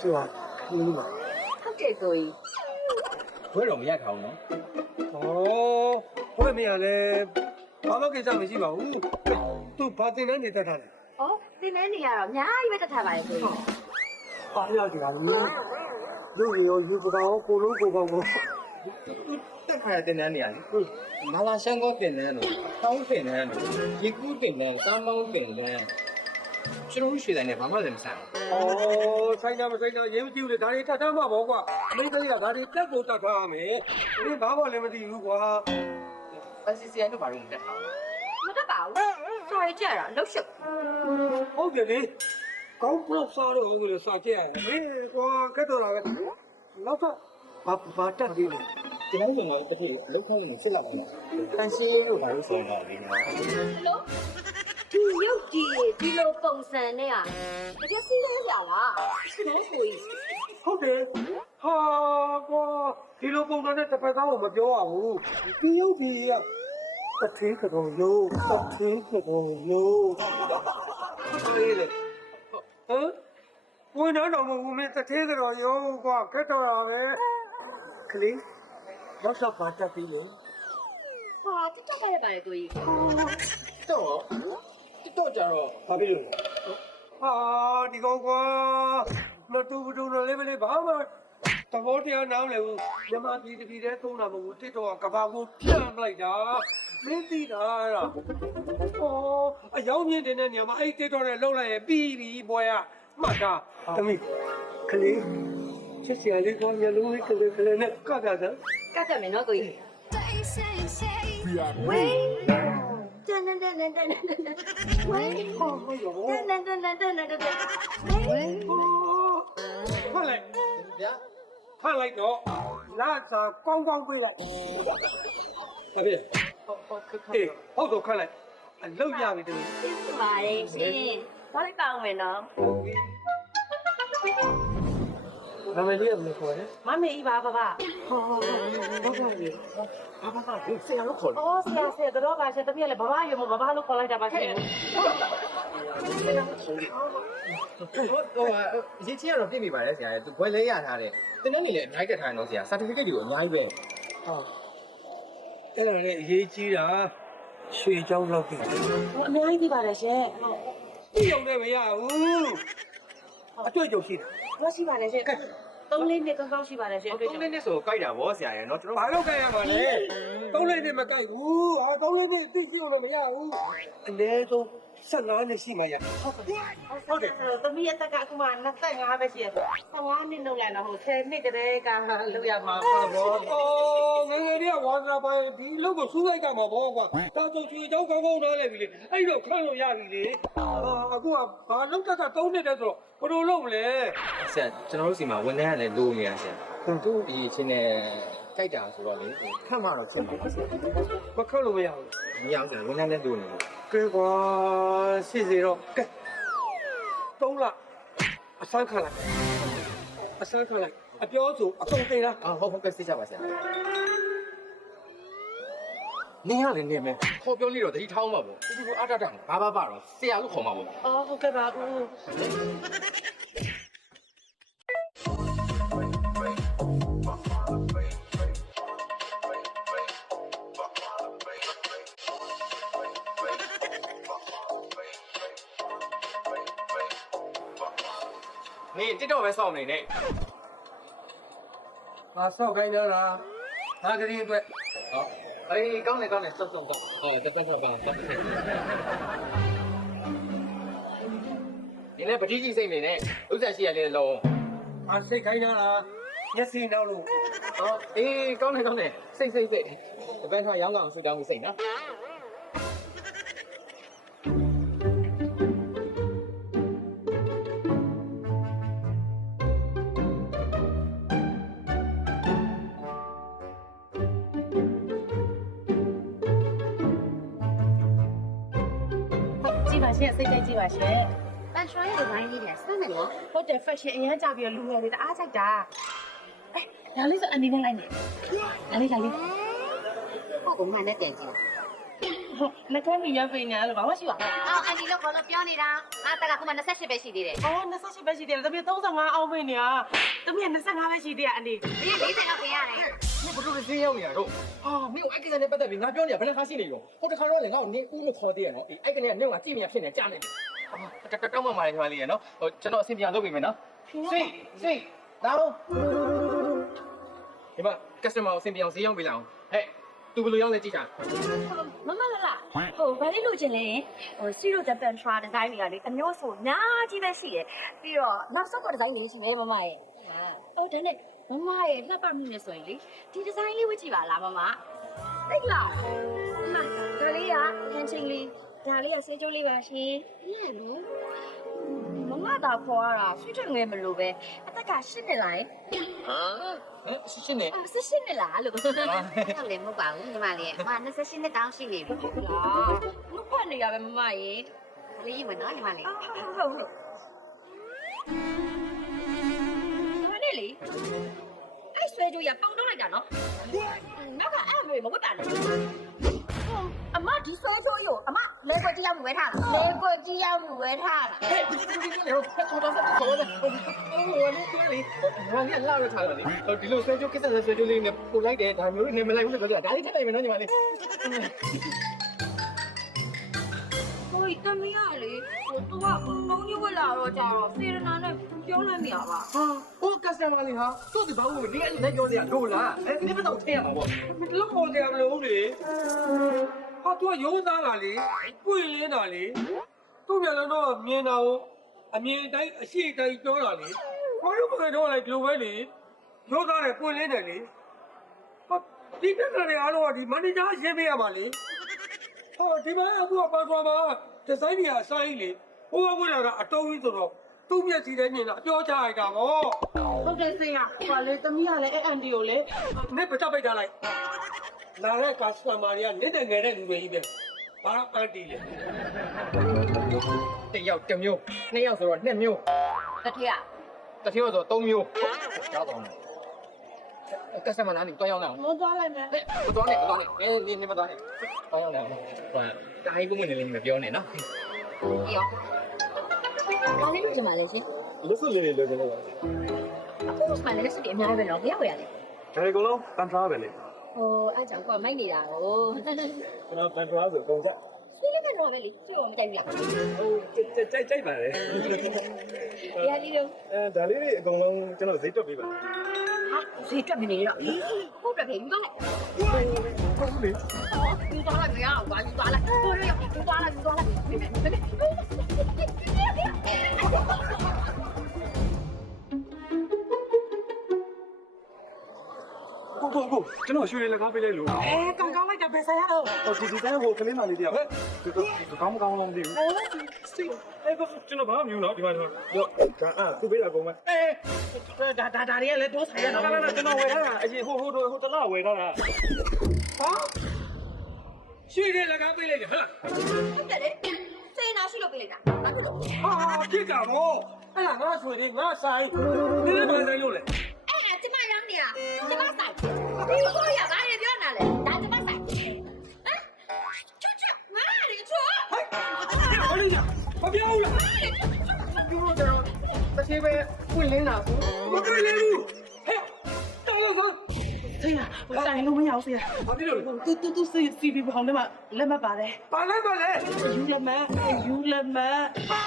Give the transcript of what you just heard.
是吧？嘛。ဟုတ်တယ်ကိုကြီး ဘွဲတော်မရထားဘူးနော် 哦，我也没想嘞，爸爸给咱们去吧，都把这两年在他嘞。 ဩသင်တဲ့နေရာတော့အများကြီးပဲတက်ထားပါရဲ့ကိုကြီး 爸要这个，有不高，过路过高过。 တက်ခါရတင်တန်းနေရလေနာလာရှန်ကောတင်တန်းလို့တောင်းတင်တန်းလို့ရေကူးတင်တန်းကားမောင်းတင်တန်းကျွန်တော်ရွှေတိုင်းနဲ့ဘာမှလည်းမဆိုင်ဘူး 哦，参加没参加？也不丢的，咱这他他妈包瓜，没参加，咱这这够大他没？你爸爸来没得有瓜？ အစီအစဉ်တို့ဘာလို့မတက်ထားဘူး မတက်ပါဘူးဆော်ရကြတာလှုပ်ရှုပ် 好的嘞，搞不了啥了，我就啥钱？没瓜，该多少个？老早把这给你。 ကျွန်တော်တို့ကတတိလောက်ခေါင်းလို့စစ်လောက်အောင်တန်ရှင်းလို့ဘာလို့ဆိုတော့လေနော် လို့ဒီရုပ်ဒီလိုပုံစံနဲ့อ่ะတကယ်စီးရဲကြလားကိုကြီး ဟုတ်တယ်ဟာကွာဒီလိုပုံစံနဲ့တစ်ဖက်သားကိုမပြောရဘူးဒီရုပ်ဒီကတထေးကတော့ယိုးတထေးကတော့ယိုးအေးလေဟမ်ဝင်တော့မဟုတ်ဘူးမင်းတထေးကတော့ယိုးကွာခက်တော့တာပဲကလေးတော့စပါတတ်ပြီလေ ဟာတက်တက်ပါရဲ့ပါရဲ့ကိုကြီး တော့ကြတော့ ဘာဖြစ်လို့ဟာဒီကောင်ကွာမတူဘူးလေမလေးဘာမှသဘောတရားနားမလဲဘူးညမပြည်တပြည်တည်းသုံးတာမဟုတ်ဘူးတစ်တော့ကဘာကိုပြန်လိုက်တာမင်းသိတာအဲ့ဒါဩအယောင်မြင့်တဲ့နေရာမှာအဲ့တစ်တော့နဲ့လှုပ်လိုက်ရင်ပြီးပြီဘွယ်ကမှတ်တာသမီးကလေးချစ်စရာလေးကောမျိုးလုံးလေးကလေးနဲ့ကပ်ကြတယ် ကတ်တယ်မယ်နော်ကိုကြီးဝေးတန်တန်တန်တန်တန်ဝေး ဟောဟုတ်ရော တန်တန်တန်တန်တန်ဝေး ဖတ်လိုက် ဗျာ ဖတ်လိုက်တော့လာစာကောင်းကောင်းပေးလိုက်ဟုတ်ပြီ ဟုတ်ခက်ခက် အေးဟုတ်တော့ခတ်လိုက်အလုပ်ရပြီတမီး ပါရဲ့ရှင်ဘာလိုက်ပါအောင်မယ်နော် နာမည်လေးကမခေါ်နဲ့ မမေကြီးပါပါပါ ဟုတ်ကဲ့ပြီ ဘာဘာကဆရာလို့ခေါ်တယ် အော်ဆရာဆရာတော့ပါရှင်တပည့်လည်းဘာဘာရုံမဘာဘာလို့ခေါ်လိုက်တာပါရှင် ဟိုရေးချင်းကတော့ပြင်ပြပါတယ်ဆရာရဲ့သူဘွဲလဲရထားတယ်တင်းနေလေအများကြီးတက်ထားတယ်နော်ဆရာ certificate တွေကိုအများကြီးပဲ ဟုတ်အဲ့ဒါလည်းအရေးကြီးတာရွှေเจ้าလောက်ပြီ အများကြီးသိပါတယ်ရှင် ဒီရုံနဲ့မရဘူးအတွေ့အကြုံရှိတယ် ဟုတ်ရှိပါတယ်ရှင်3လေးနှစ်ကောင်းကောင်းရှိပါတယ်ရှင် 3နှစ်ဆိုကြိုက်တာဗောဆရာရဲ့နော်ကျွန်တော် ဘာလို့ကြိုက်ရမှာလဲ3လေးနဲ့မကြိုက်ဘူးဟာ3လေးနဲ့သိရှိလို့မရဘူးအနည်းဆုံး15နှစ်ရှိမှရဟုတ်တယ် သမီးရဲ့တက်ကအခုမှ25ပဲရှိရဆို15နှစ်လောက်လာတော့ဟို10နှစ်တည်းကလောက်ရမှာပေါ့ဗော အော်ငယ်ငယ်လေးကဝါသနာပိုင်းဒီလောက်ကိုစူးလိုက်ကြမှာဘောကွာဒါဆိုချွေเจ้าကောင်းကောင်းနားလဲပြီလေအဲ့တော့ခန့်လို့ရပြီလေအခုကဘာလောက်တက်က3နှစ်တည်းဆိုတော့ဘယ်လိုလုပ်မလဲ ဆရာကျွန်တော်တို့စီမှာဝန်ထမ်းကလည်းလိုနေတာဆရာသူ့အရေးချင်းနဲ့ကြိုက်တာဆိုတော့လေခက်မှတော့ဖြစ်မှာဆရာ မခန့်လို့မရဘူး မရအောင်ဆရာဝန်ထမ်းလည်းလိုနေလို့ ကဲကွာစီစီတော့ကဲ3လအစမ်းခန့်လိုက်အစမ်းခန့်လိုက်အပြောဆိုအကုန်သိလား ဟုတ်ကဲ့သိကြပါဆရာနင်းရလည်းနေမယ်ခေါ်ပြောလို့တော့တတိထောင်းပါဗောဒီကအတတ်တယ်ဘာတော့ဆရာလို့ခေါ်မှာဗော အော်ဟုတ်ကဲ့ပါဦး နေတစ်တော့ပဲစောင့်နေနဲ့ ငါဆော့ခိုင်းတော့လားငါကလေးအတွက် ဟောအေးကောင်းတယ်စောင့်ဟောတက်ပါစောင့်ဒီနေ့ပတိကြီးစိတ်နေနဲ့ဥစ္စာရှိရလေလုံး ငါစိတ်ခိုင်းတော့လားမျက်စိနောက်လို့ ဟောအေးကောင်းတယ်စိတ်တပတ်ထောင်ရောင်းကောင်ဆူတောင်းပြီးစိတ်နော် ကြည့်ပါရှင်စိတ်ကြိုက်ကြည့်ပါရှင်ပန်ရွှာရဲ့ဒီဇိုင်းလေးနဲ့စမ်းတယ်နော်ဟုတ်တယ် fashion အရင်ကြပြီးလူငယ်တွေတအားကြိုက်တာအဲဒါလေးဆိုအနေနဲ့လိုက်နေဒါလေးဟုတ်ကမှနဲ့တင်ကြည့် နှကန်းမီရဖိနေလို့ဘာမှရှိပါဘူး အော်အန်ဒီလို့ခေါ်လို့ပြောနေတာငါတက်ကခုမှ28ပဲရှိသေးတယ် အော်28ပဲရှိသေးတယ်တမီး35အောင်ဖိနေတာတမီး25ပဲရှိသေးတယ်အန်ဒီ အေး40လောက်ပြင်ရတယ် 你不是这样的呀，都啊，没有爱跟人家不得病，俺表弟不能他心里用，或者看到人家你屋里靠的喏，爱跟人家我见面骗人家呢。啊，这么买的话哩喏，我真到身边都给没喏。所以，然后，你们干什么身边谁养不了？哎，都不能养在地上。မမလာလာဟိုဘာလေးလို့ချင်းလဲဟိုစီရိုဂျပန်ထရာဒီဇိုင်းတွေကလေအမျိုးဆိုများကြီးပဲရှိတယ်ပြီးတော့နောက်ဆုံးကဒီဇိုင်းလေးရှိတယ်မမရဲ့ဟုတ်ဒါနဲ့မမရဲ့လှပမှုနဲ့ဆိုရင်လေဒီဒီဇိုင်းလေးဝတ်ကြည့်ပါလားမမသိလားမဒါလေးကဟန်ချင်းလေးဒါလေးကဆေးကြိုးလေးပါရှင်လဲလို့မမသာခေါ်ရတာဆွေးထွေးငယ်မလို့ပဲအသက်က8နှစ်လား是呢。 18နှစ်လားလို့ဟုတ်လည်းမဟုတ်ပါဘူးညီမလေးအမ28နှစ်တောင်းရှိနေပြီဟုတ်လားမဖတ်နေရပဲမမရေကလေးမနော်ညီမလေးဟုတ်ဘာနဲ့လေအဲ့ဆွဲကြိုးရပုံတော့လိုက်တာနော်နောက်ကအဲ့မေမဝတ်တာလေအမဒီဆွဲကြိုးရောအမလဲကွက်ကြီးရောက်ပြီးဝဲထားတာလဲကွက်ကြီးရောက်ပြီးဝဲထားတာ 哎，不是，我当时搞的，我那哥哩，我你拉着他了哩，ဒီလိုဆွဲကြိုးကိစ္စနဲ့ဆွဲကြိုးလေးနဲ့ပို့လိုက်တယ်ဒါမျိုးနေမလိုက်ဘူးဆိုတော့ဒါလေးထည့်လိုက်မယ်နော်ညီမလေး ဟိုတမီးရလေဟိုသူကနှုံးညဝက်လာတော့ကြာတော့စေရနာနဲ့ပြောလိုက်မိရပါ ဟာဟိုကစတမာလေးဟာသူ့ဒီဘာလို့ဒီအဲ့နဲ့ပြောနေတာလို့လားအဲ့ဒီဘက်တော့ထည့်ရမှာပေါ့ လောက်ပေါ်ကြမလို့လေဟာသူကရိုးသားလာလေပွင့်လင်းတာလေသူ့မျက်လုံးတော့မြင်တာကိုအမြင်တိုင်းအရှိတိုင်းပြောတာလေဘာလို့မလဲတော့လိုက်ဒီလိုပဲလေရိုးသားတယ်ပွင့်လင်းတယ်လေဟာဒီပြဿနာတွေအားလုံးကဒီမန်နေဂျာရှင်းပေးရမှာလေဟောဒီမှာအခုကပါသွားမှာဒီဇိုင်းတွေအဆိုင်လေဟိုကဝင်လာတာအတုံးကြီးဆိုတော့သူ့မျက်စိထဲမြင်တာအပြောချလိုက်တာဗော ဟုတ်တယ်စင်ရဟိုလေတမီးကလည်းအဲ့အန်ဒီကိုလေ နေပချပိတ်ထားလိုက်လာတဲ့ကာစတမာတွေကနေတဲ့ငယ်တဲ့လူတွေကြီးပဲဘာအန်တီလဲ တစ်ယောက်တစ်မျိုးနှစ်ယောက်ဆိုတော့နှစ်မျိုး တစ်ထည့်ရ တစ်ယောက်ဆိုတော့သုံးမျိုးကြောက်တော့ကစတမာနာနေတွားရောက်နေအောင် မသွားလိုက်မယ် မတော်နဲ့နေမတော်နဲ့တွားရောက်နေအောင်ဟာတိုင်းပုံနေလေးမပြောနဲ့နော် ပြီးရောဘာလေးလို့ဒီမှာလဲရှင် လွတ်စွလေးလိုချင်လို့ပါ အခုမှလည်းစစ်ပြအများပဲတော့ဘယ်ရောက်ရလဲ ဒါတွေအကုန်လုံးတန်ထားပဲလေ ဟိုအဲ့ကြောင့်ကိုကမိုက်နေတာကို ကျွန်တော်တန်ထားဆိုအကုန်ကြ ဆွေးလေးကတော့ပဲလေဆွေးတော့မကြိုက်ဘူးလား ဟိုကြိုက်ပါတယ် ရလီတော့ ဒါလေးတွေအကုန်လုံးကျွန်တော်ဈေးတွက်ပေးပါ ဟာဈေးတွက်မနေတော့ဟုတ်တယ်ခင်ဗျာ ဟုတ်လေ ယူသွားလိုက်မရဘူးဘာယူသွားလိုက်ဟိုရယူသွားလိုက် ဟုတ်ကျွန်တော်ရွှေလေးလက်ကားပေးလိုက်လို့ အဲကောင်းလိုက်တာပဲဆိုင်ရတော့ ဟိုဒီတိုင်းဟိုကလေးမလေးတယောက်ဒီကောင်းမကောင်းလုံးမသိဘူးအဲ့ကကျွန်တော်ဘာမှမယူတော့ဒီမှာတော့သူပေးတာကုန်မယ် ဒါတွေကလည်းတိုးဆိုင်ရတော့ ကျွန်တော်ဝယ်ထားတာအရင်ဟိုတလားဝယ်ထားတာ ဟာရွှေတွေလည်းကားပေးလိုက်တယ်ဟုတ်လား ဟုတ်တယ်လေစေနာရှိလို့ပြလိုက်တာဘာဖြစ်လို့ ဟာဖြစ်ကမောအဲ့ဒါငါရွှေတွေငါဆိုင်ဒီနေ့မှဆိုင်လို့လေ အဲ့ကျမရောင်းနေတာကျမဆိုင်ဒီကိုရပါလေပြောနေတာလေဒါကျမဆိုင်ဟမ်ချွတ်ငါရီချွတ် ဟဲ့ဘာလို့ရမပြောဘူးလား ပြောတော့တစ်ချိန်ပဲပွင့်လင်းတာဆို မကြိုက်လေဘူးဟဲ့တော်လို့ကော စင်ရတိုင်လို့မရအောင်စင်ရ ဘာဖြစ်လို့လဲ သူစီဗီဘောင်းထဲမှာလက်မှတ်ပါတယ် ဘာလဲဘာလဲ ယူလက်မှတ် ဟာ